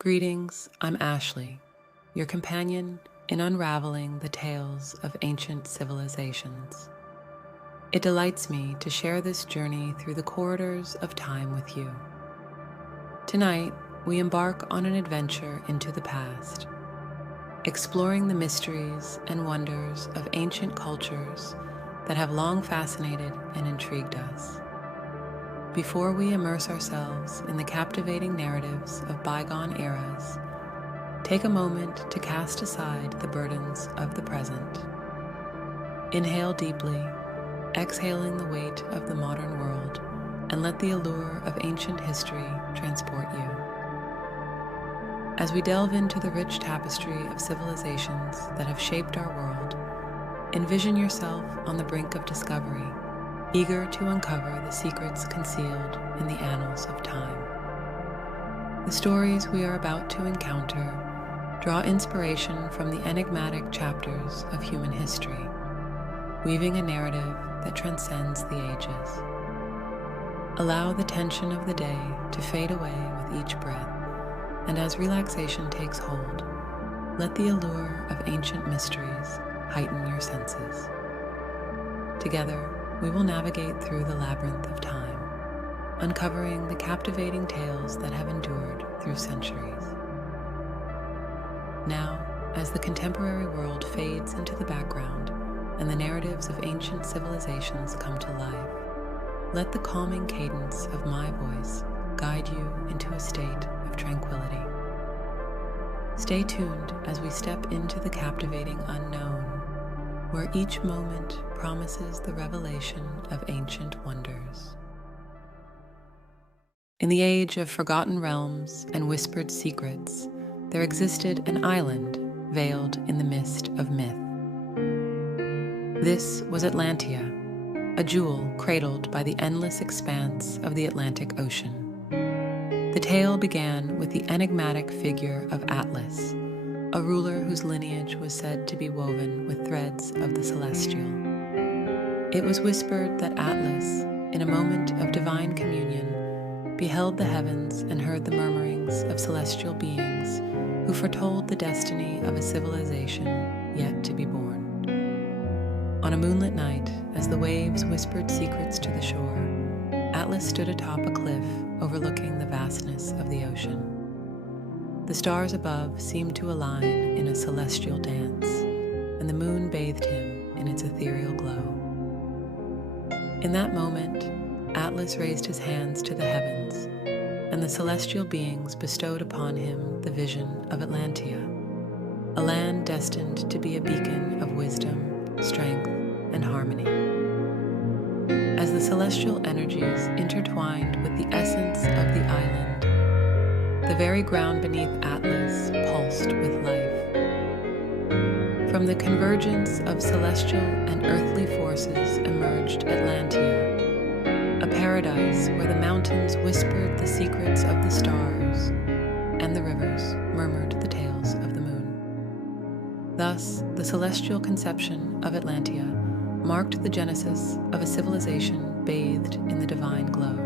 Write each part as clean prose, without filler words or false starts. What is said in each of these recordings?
Greetings, I'm Ashley, your companion in unraveling the tales of ancient civilizations. It delights me to share this journey through the corridors of time with you. Tonight, we embark on an adventure into the past, exploring the mysteries and wonders of ancient cultures that have long fascinated and intrigued us. Before we immerse ourselves in the captivating narratives of bygone eras, take a moment to cast aside the burdens of the present. Inhale deeply, exhaling the weight of the modern world, and let the allure of ancient history transport you. As we delve into the rich tapestry of civilizations that have shaped our world, envision yourself on the brink of discovery, eager to uncover the secrets concealed in the annals of time. The stories we are about to encounter draw inspiration from the enigmatic chapters of human history, weaving a narrative that transcends the ages. Allow the tension of the day to fade away with each breath, and as relaxation takes hold, let the allure of ancient mysteries heighten your senses. Together, we will navigate through the labyrinth of time, uncovering the captivating tales that have endured through centuries. Now, as the contemporary world fades into the background and the narratives of ancient civilizations come to life, let the calming cadence of my voice guide you into a state of tranquility. Stay tuned as we step into the captivating unknown, where each moment promises the revelation of ancient wonders. In the age of forgotten realms and whispered secrets, there existed an island veiled in the mist of myth. This was Atlantia, a jewel cradled by the endless expanse of the Atlantic Ocean. The tale began with the enigmatic figure of Atlas, a ruler whose lineage was said to be woven with threads of the celestial. It was whispered that Atlas, in a moment of divine communion, beheld the heavens and heard the murmurings of celestial beings who foretold the destiny of a civilization yet to be born. On a moonlit night, as the waves whispered secrets to the shore, Atlas stood atop a cliff overlooking the vastness of the ocean. The stars above seemed to align in a celestial dance, and the moon bathed him in its ethereal glow. In that moment, Atlas raised his hands to the heavens, and the celestial beings bestowed upon him the vision of Atlantia, a land destined to be a beacon of wisdom, strength, and harmony. As the celestial energies intertwined with the essence of the island, the very ground beneath Atlas pulsed with life. From the convergence of celestial and earthly forces emerged Atlantia, a paradise where the mountains whispered the secrets of the stars and the rivers murmured the tales of the moon. Thus, the celestial conception of Atlantia marked the genesis of a civilization bathed in the divine glow.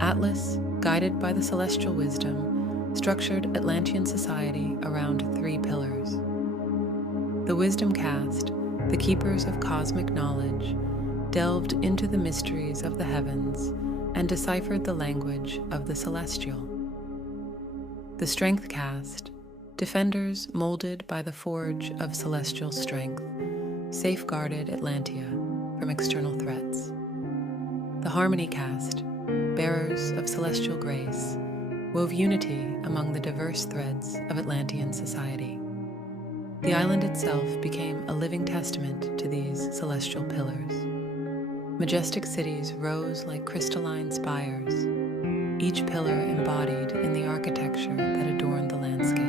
Atlas, guided by the celestial wisdom, structured Atlantean society around three pillars. The Wisdom Caste, the keepers of cosmic knowledge, delved into the mysteries of the heavens and deciphered the language of the celestial. The Strength Caste, defenders molded by the forge of celestial strength, safeguarded Atlantia from external threats. The Harmony Caste, bearers of celestial grace, wove unity among the diverse threads of Atlantean society. The island itself became a living testament to these celestial pillars. Majestic cities rose like crystalline spires, each pillar embodied in the architecture that adorned the landscape.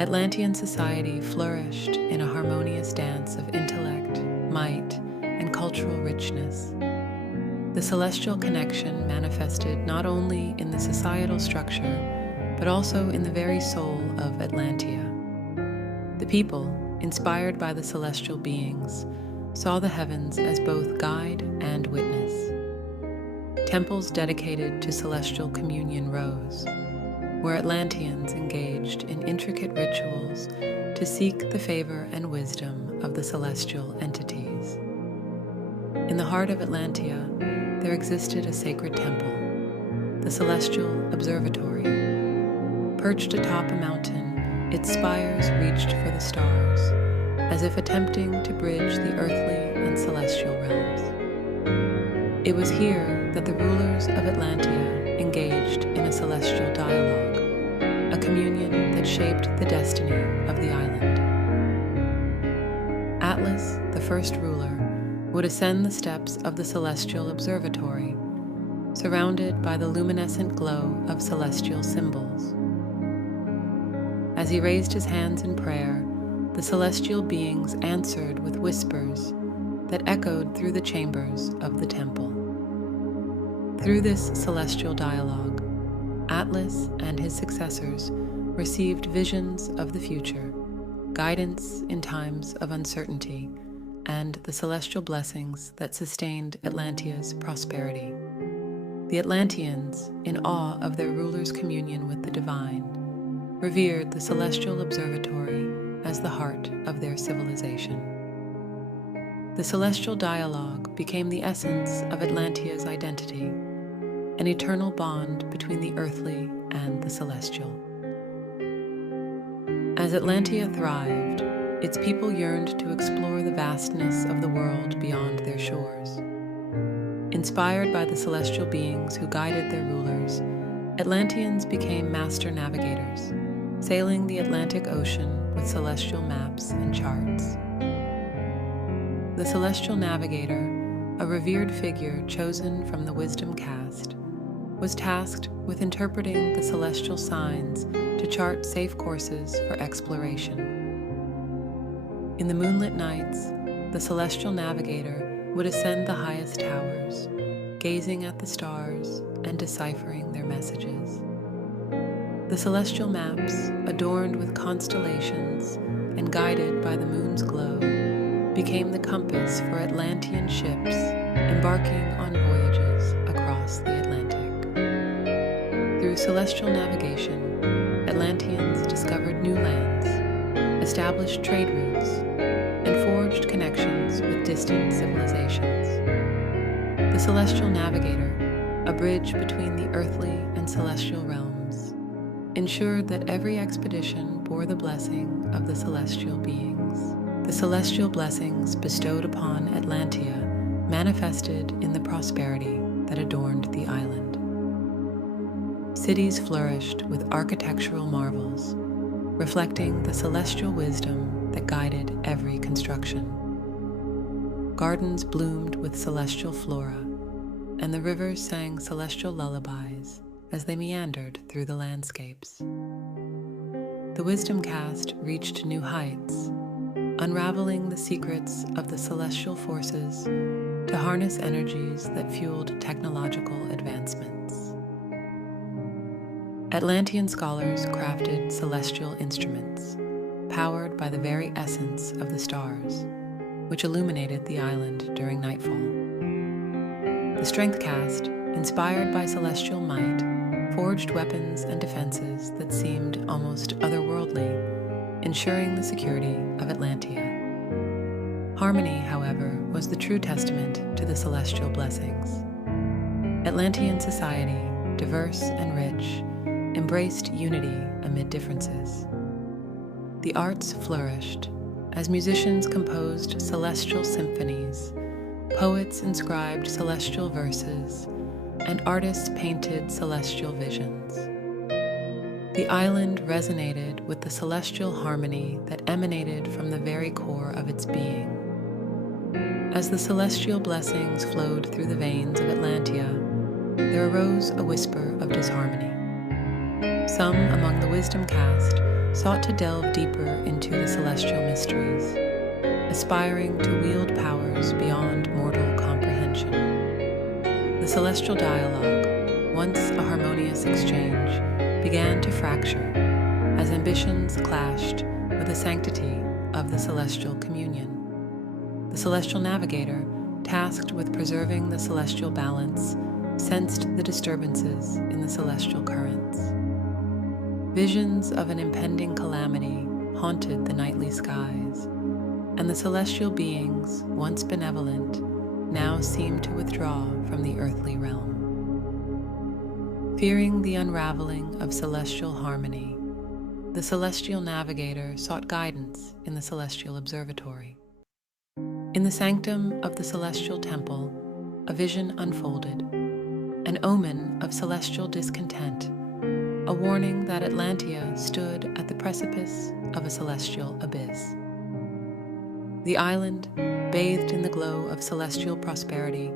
Atlantean society flourished in a harmonious dance of intellect, might, and cultural richness. The celestial connection manifested not only in the societal structure, but also in the very soul of Atlantia. The people, inspired by the celestial beings, saw the heavens as both guide and witness. Temples dedicated to celestial communion rose, where Atlanteans engaged in intricate rituals to seek the favor and wisdom of the celestial entities. In the heart of Atlantia, there existed a sacred temple, the Celestial Observatory. Perched atop a mountain, its spires reached for the stars, as if attempting to bridge the earthly and celestial realms. It was here that the rulers of Atlantia engaged in a celestial dialogue, a communion that shaped the destiny of the island. Atlas, the first ruler, would ascend the steps of the Celestial Observatory, surrounded by the luminescent glow of celestial symbols. As he raised his hands in prayer, the celestial beings answered with whispers that echoed through the chambers of the temple. Through this celestial dialogue, Atlas and his successors received visions of the future, guidance in times of uncertainty, and the celestial blessings that sustained Atlantia's prosperity. The Atlanteans, in awe of their ruler's communion with the divine, revered the Celestial Observatory as the heart of their civilization. The celestial dialogue became the essence of Atlantia's identity, an eternal bond between the earthly and the celestial. As Atlantia thrived, its people yearned to explore the vastness of the world beyond their shores. Inspired by the celestial beings who guided their rulers, Atlanteans became master navigators, sailing the Atlantic Ocean with celestial maps and charts. The Celestial Navigator, a revered figure chosen from the Wisdom caste, was tasked with interpreting the celestial signs to chart safe courses for exploration. In the moonlit nights, the Celestial Navigator would ascend the highest towers, gazing at the stars and deciphering their messages. The celestial maps, adorned with constellations and guided by the moon's glow, became the compass for Atlantean ships embarking on voyages across the Atlantic. Through celestial navigation, Atlanteans discovered new lands, established trade routes, and forged connections with distant civilizations. The Celestial Navigator, a bridge between the earthly and celestial realms, ensured that every expedition bore the blessing of the celestial beings. The celestial blessings bestowed upon Atlantia manifested in the prosperity that adorned the island. Cities flourished with architectural marvels, reflecting the celestial wisdom that guided every construction. Gardens bloomed with celestial flora, and the rivers sang celestial lullabies as they meandered through the landscapes. The Wisdom caste reached new heights, unraveling the secrets of the celestial forces to harness energies that fueled technological advancements. Atlantean scholars crafted celestial instruments, powered by the very essence of the stars, which illuminated the island during nightfall. The Strength caste, inspired by celestial might, forged weapons and defenses that seemed almost otherworldly, ensuring the security of Atlantia. Harmony, however, was the true testament to the celestial blessings. Atlantean society, diverse and rich, embraced unity amid differences. The arts flourished as musicians composed celestial symphonies, poets inscribed celestial verses, and artists painted celestial visions. The island resonated with the celestial harmony that emanated from the very core of its being. As the celestial blessings flowed through the veins of Atlantia, there arose a whisper of disharmony. Some among the Wisdom caste sought to delve deeper into the celestial mysteries, aspiring to wield powers beyond mortal comprehension. The celestial dialogue, once a harmonious exchange, began to fracture as ambitions clashed with the sanctity of the celestial communion. The Celestial Navigator, tasked with preserving the celestial balance, sensed the disturbances in the celestial currents. Visions of an impending calamity haunted the nightly skies, and the celestial beings, once benevolent, now seemed to withdraw from the earthly realm. Fearing the unraveling of celestial harmony, the Celestial Navigator sought guidance in the Celestial Observatory. In the sanctum of the Celestial Temple, a vision unfolded, an omen of celestial discontent, a warning that Atlantia stood at the precipice of a celestial abyss. The island, bathed in the glow of celestial prosperity,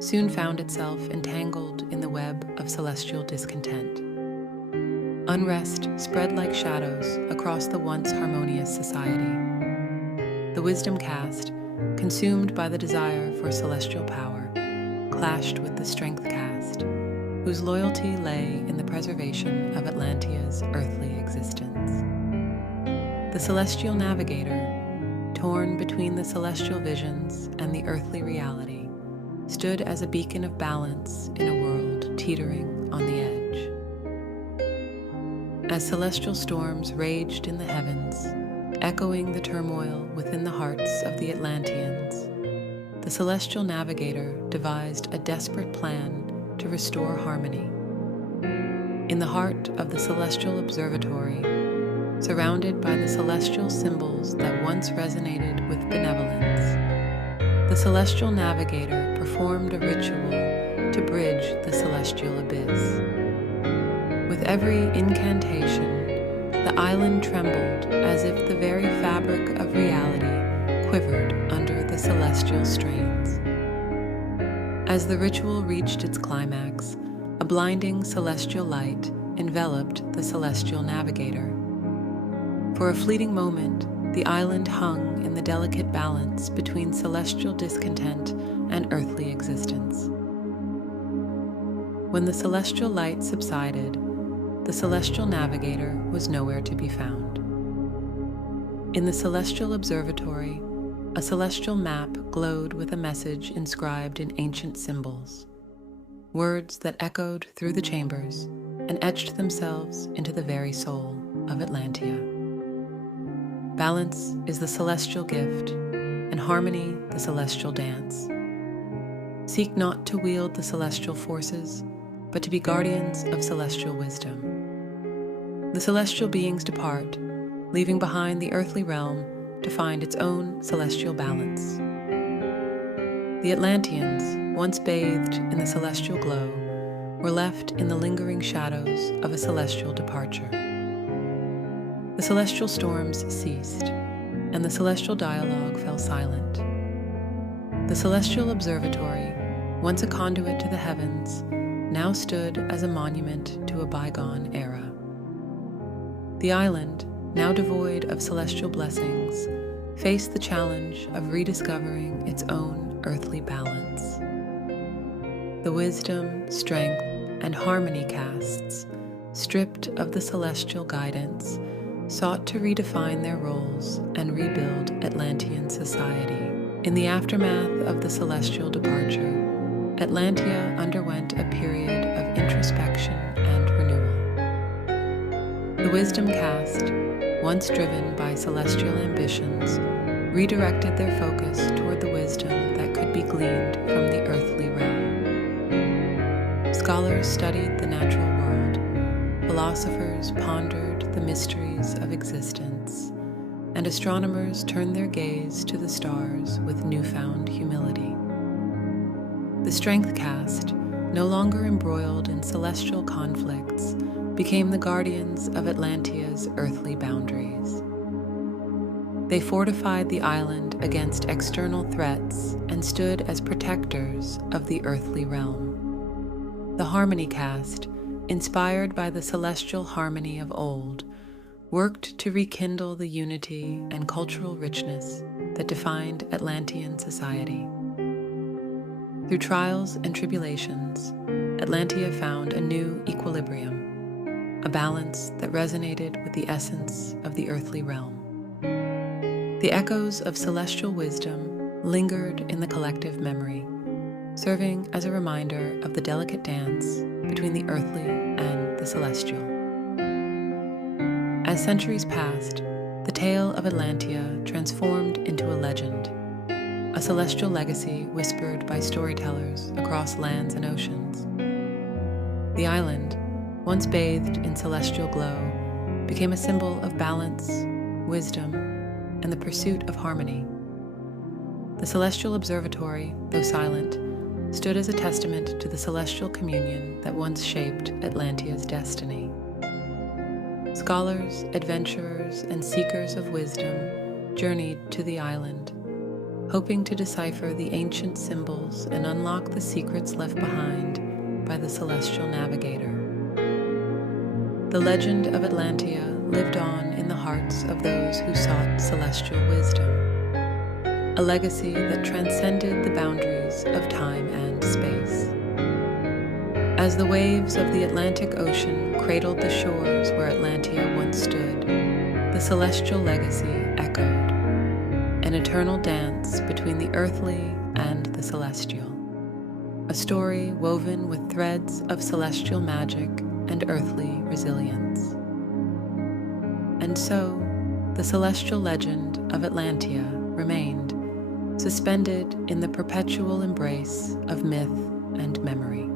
soon found itself entangled in the web of celestial discontent. Unrest spread like shadows across the once harmonious society. The Wisdom Caste, consumed by the desire for celestial power, clashed with the Strength Caste, whose loyalty lay in the preservation of Atlantia's earthly existence. The Celestial Navigator, torn between the celestial visions and the earthly reality, stood as a beacon of balance in a world teetering on the edge. As celestial storms raged in the heavens, echoing the turmoil within the hearts of the Atlanteans, the Celestial Navigator devised a desperate plan to restore harmony. In the heart of the Celestial Observatory, surrounded by the celestial symbols that once resonated with benevolence, the Celestial Navigator performed a ritual to bridge the celestial abyss. With every incantation, the island trembled as if the very fabric of reality quivered under the celestial strains. As the ritual reached its climax, a blinding celestial light enveloped the Celestial Navigator. For a fleeting moment, the island hung in the delicate balance between celestial discontent and earthly existence. When the celestial light subsided, the Celestial Navigator was nowhere to be found. In the Celestial Observatory, a celestial map glowed with a message inscribed in ancient symbols, words that echoed through the chambers and etched themselves into the very soul of Atlantia. Balance is the celestial gift, and harmony the celestial dance. Seek not to wield the celestial forces, but to be guardians of celestial wisdom. The celestial beings depart, leaving behind the earthly realm to find its own celestial balance. The Atlanteans, once bathed in the celestial glow, were left in the lingering shadows of a celestial departure. The celestial storms ceased, and the celestial dialogue fell silent. The Celestial Observatory, once a conduit to the heavens, now stood as a monument to a bygone era. The island, now devoid of celestial blessings, faced the challenge of rediscovering its own earthly balance. The Wisdom, Strength, and Harmony castes, stripped of the celestial guidance, sought to redefine their roles and rebuild Atlantean society. In the aftermath of the celestial departure, Atlantia underwent a period of introspection and renewal. The Wisdom caste, once driven by celestial ambitions, redirected their focus toward the wisdom that could be gleaned from the earthly realm. Scholars studied the natural world, philosophers pondered the mysteries of existence, and astronomers turned their gaze to the stars with newfound humility. The Strength caste, no longer embroiled in celestial conflicts, became the guardians of Atlantia's earthly boundaries. They fortified the island against external threats and stood as protectors of the earthly realm. The Harmony caste, inspired by the celestial harmony of old, worked to rekindle the unity and cultural richness that defined Atlantean society. Through trials and tribulations, Atlantia found a new equilibrium, a balance that resonated with the essence of the earthly realm. The echoes of celestial wisdom lingered in the collective memory, serving as a reminder of the delicate dance between the earthly and the celestial. As centuries passed, the tale of Atlantia transformed into a legend, a celestial legacy whispered by storytellers across lands and oceans. The island, once bathed in celestial glow, became a symbol of balance, wisdom, and the pursuit of harmony. The Celestial Observatory, though silent, stood as a testament to the celestial communion that once shaped Atlantia's destiny. Scholars, adventurers, and seekers of wisdom journeyed to the island, hoping to decipher the ancient symbols and unlock the secrets left behind by the Celestial Navigator. The legend of Atlantia lived on in the hearts of those who sought celestial wisdom, a legacy that transcended the boundaries of time and space. As the waves of the Atlantic Ocean cradled the shores where Atlantia once stood, the celestial legacy echoed, an eternal dance between the earthly and the celestial, a story woven with threads of celestial magic and earthly resilience. And so, the celestial legend of Atlantia remained, suspended in the perpetual embrace of myth and memory.